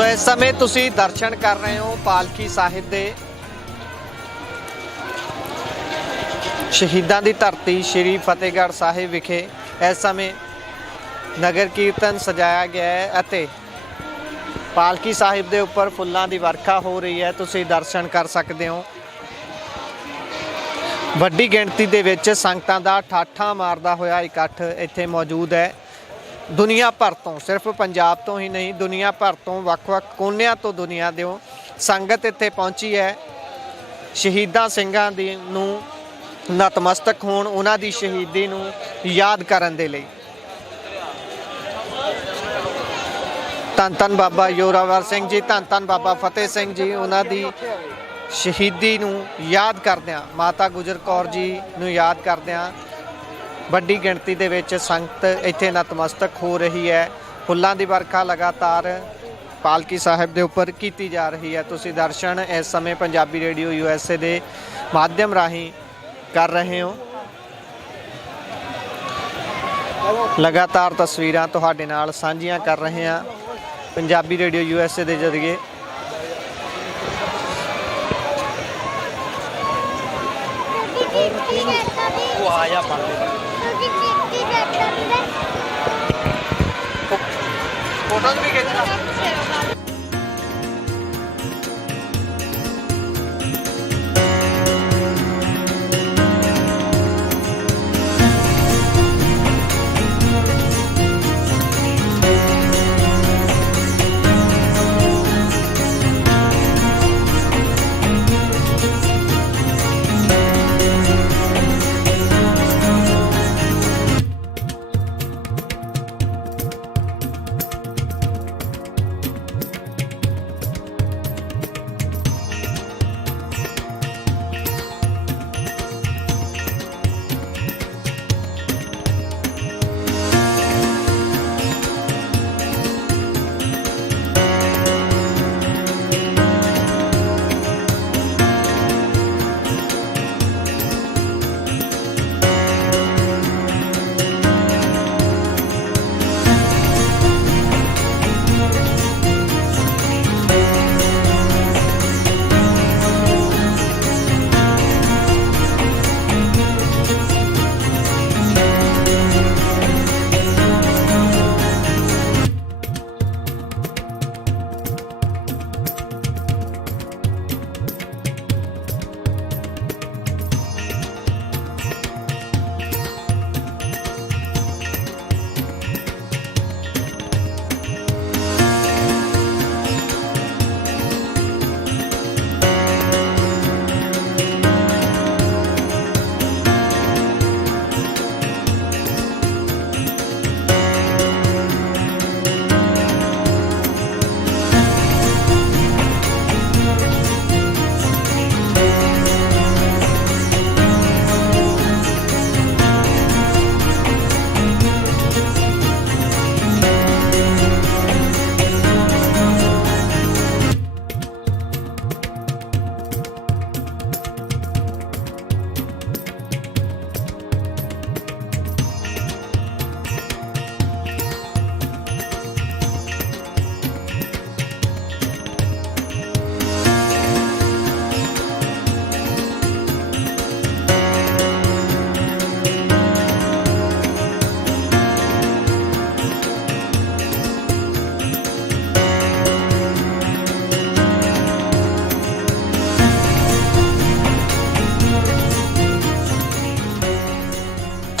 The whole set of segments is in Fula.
सो इस समय तुसी दर्शन कर रहे हो पालकी साहिब दे शहीदां दी धरती श्री फतेहगढ़ साहिब विखे इस समय नगर कीर्तन सजाया गया है अते पालकी साहिब दे उपर फुल्लां दी वर्खा हो रही है। तुसी दर्शन कर सकते हो। वड्डी गिणती दे विच संगतां दा ठाठा मारदा होया इकट्ठ इत्थे मौजूद है। दुनिया भर तो सिर्फ पंजाब तो ही नहीं दुनिया भर तो वख-वख कोनिਆਂ तो दुनिया दे संगत इत्थे पहुंची है। शहीदां ਸਿੰਘਾਂ दी नूं नतमस्तक होण उन्हां दी शहीदी नूं याद करन दे लई। धन धन बाबा जोरावर सिंह जी, धन धन बाबा फतेह सिंह जी, उन्हां दी शहीदी नूं याद करदिआं माता गुजर कौर जी नूं याद करदिआं वड्डी गिणती दे विच संगत इत्थे नतमस्तक हो रही है। फुल्लां दी वर्खा लगातार पालकी साहिब दे उपर कीती जा रही है। तुसीं दर्शन इस समय पंजाबी रेडियो USA दे माध्यम राहीं कर रहे हो। लगातार तस्वीरां तुहाडे नाल साझीआं कर रहे हैं पंजाबी रेडियो USA दे जरिए। फोटोज भी खींचना।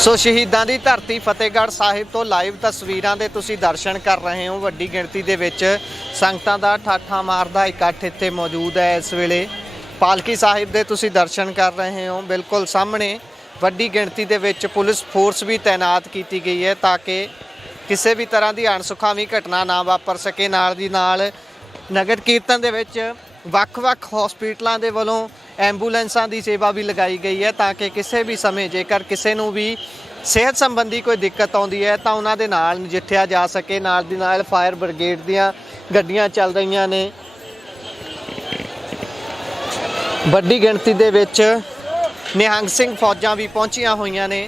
सो शहीदां दी धरती फतेहगढ़ साहिब तो लाइव तस्वीरां दे तुसीं दर्शन कर रहे हो। वड्डी गिणती दे विच संगतां दा ठाठा मारदा इकट्ठ इत्थे मौजूद है। इस वेले पालकी साहिब दे तुसीं दर्शन कर रहे हो। बिल्कुल सामने वड्डी गिणती दे विच पुलिस फोर्स भी तैनात की गई है ताकि किसी भी तरह की अणसुखावी घटना ना वापर सके। नाल दी नाल नगर कीर्तन दे विच ਵੱਖ-ਵੱਖ हॉस्पिटलों के वलों एंबूलेंसां की सेवा भी लगाई गई है ताकि किसी भी समय जेकर किसी को भी सेहत संबंधी कोई दिक्कत आती है तो उन्होंने नाल नजिठिया जा सके। नाल दी नाल फायर ब्रिगेड दियां गड्डियां चल रही ने। वड्डी गिणती दे विच निहंग सिंह फौजां भी पहुंचिया हुई ने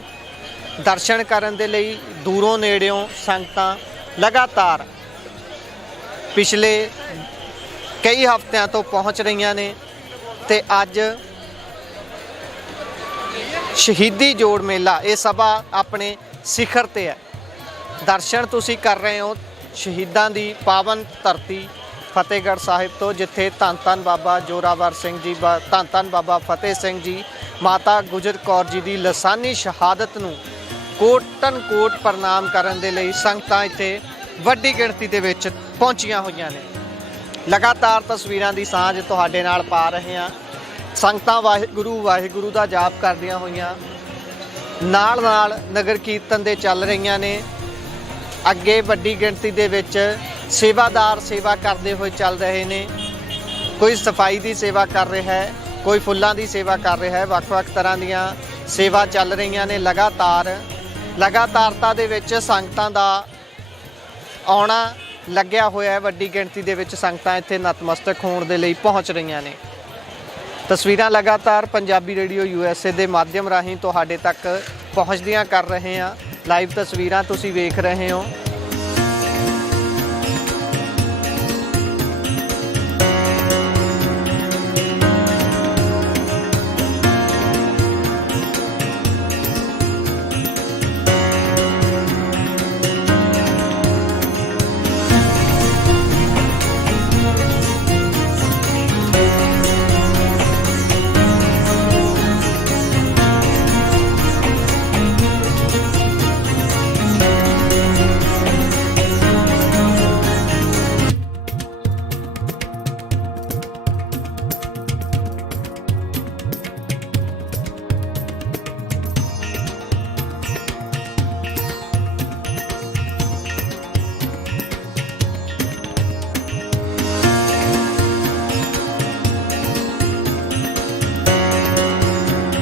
दर्शन करन दे लई। दूरों नेड़ियों संगतां लगातार पिछले ਕਈ ਹਫ਼ਤਿਆਂ ਤੋਂ ਪਹੁੰਚ ਰਹੀਆਂ ਨੇ ਤੇ ਅੱਜ ਸ਼ਹੀਦੀ ਜੋੜ ਮੇਲਾ ਇਹ ਸਭਾ ਆਪਣੇ ਸਿਖਰ ਤੇ ਹੈ। ਦਰਸ਼ਨ ਤੁਸੀਂ ਕਰ ਰਹੇ ਹੋ ਸ਼ਹੀਦਾਂ ਦੀ ਪਾਵਨ ਧਰਤੀ ਫਤਿਹਗੜ੍ਹ ਸਾਹਿਬ ਤੋਂ, ਜਿੱਥੇ ਧੰਨ ਧੰਨ ਬਾਬਾ ਜ਼ੋਰਾਵਰ ਸਿੰਘ ਜੀ, ਧੰਨ ਧੰਨ ਬਾਬਾ ਫਤਿਹ ਸਿੰਘ ਜੀ, ਮਾਤਾ ਗੁਜਰ ਕੌਰ ਜੀ ਦੀ ਲਾਸਾਨੀ ਸ਼ਹਾਦਤ ਨੂੰ ਕੋਟਨ ਕੋਟ ਪ੍ਰਣਾਮ ਕਰਨ ਦੇ ਲਈ ਸੰਗਤਾਂ ਇੱਥੇ ਵੱਡੀ ਗਿਣਤੀ ਦੇ ਵਿੱਚ ਪਹੁੰਚੀਆਂ ਹੋਈਆਂ ਨੇ। ਲਗਾਤਾਰ ਤਸਵੀਰਾਂ ਦੀ ਸਾਂਝ ਤੁਹਾਡੇ ਨਾਲ ਪਾ ਰਹੇ ਹਾਂ। ਸੰਗਤਾਂ ਵਾਹਿਗੁਰੂ ਵਾਹਿਗੁਰੂ ਦਾ ਜਾਪ ਕਰਦੀਆਂ ਹੋਈਆਂ ਨਾਲ ਨਾਲ ਨਗਰ ਕੀਰਤਨ ਦੇ ਚੱਲ ਰਹੀਆਂ ਨੇ। ਅੱਗੇ ਵੱਡੀ ਗਿਣਤੀ ਦੇ ਵਿੱਚ ਸੇਵਾਦਾਰ ਸੇਵਾ ਕਰਦੇ ਹੋਏ ਚੱਲ ਰਹੇ ਨੇ। ਕੋਈ ਸਫਾਈ ਦੀ ਸੇਵਾ ਕਰ ਰਿਹਾ ਹੈ, ਕੋਈ ਫੁੱਲਾਂ ਦੀ ਸੇਵਾ ਕਰ ਰਿਹਾ ਹੈ। ਵੱਖ-ਵੱਖ ਤਰ੍ਹਾਂ ਦੀਆਂ ਸੇਵਾ ਚੱਲ ਰਹੀਆਂ ਨੇ। ਲਗਾਤਾਰਤਾ ਦੇ ਵਿੱਚ ਸੰਗਤਾਂ ਦਾ ਆਉਣਾ ਲੱਗਿਆ ਹੋਇਆ ਹੈ। ਵੱਡੀ ਗਿਣਤੀ ਦੇ ਵਿੱਚ ਸੰਗਤਾਂ ਇੱਥੇ ਨਤਮਸਤਕ ਹੋਣ ਦੇ ਲਈ ਪਹੁੰਚ ਰਹੀਆਂ ਨੇ। ਤਸਵੀਰਾਂ ਲਗਾਤਾਰ ਪੰਜਾਬੀ ਰੇਡੀਓ USA ਦੇ ਮਾਧਿਅਮ ਰਾਹੀਂ ਤੁਹਾਡੇ ਤੱਕ ਪਹੁੰਚਦੀਆਂ ਕਰ ਰਹੇ ਹਾਂ। ਲਾਈਵ ਤਸਵੀਰਾਂ ਤੁਸੀਂ ਵੇਖ ਰਹੇ ਹੋ।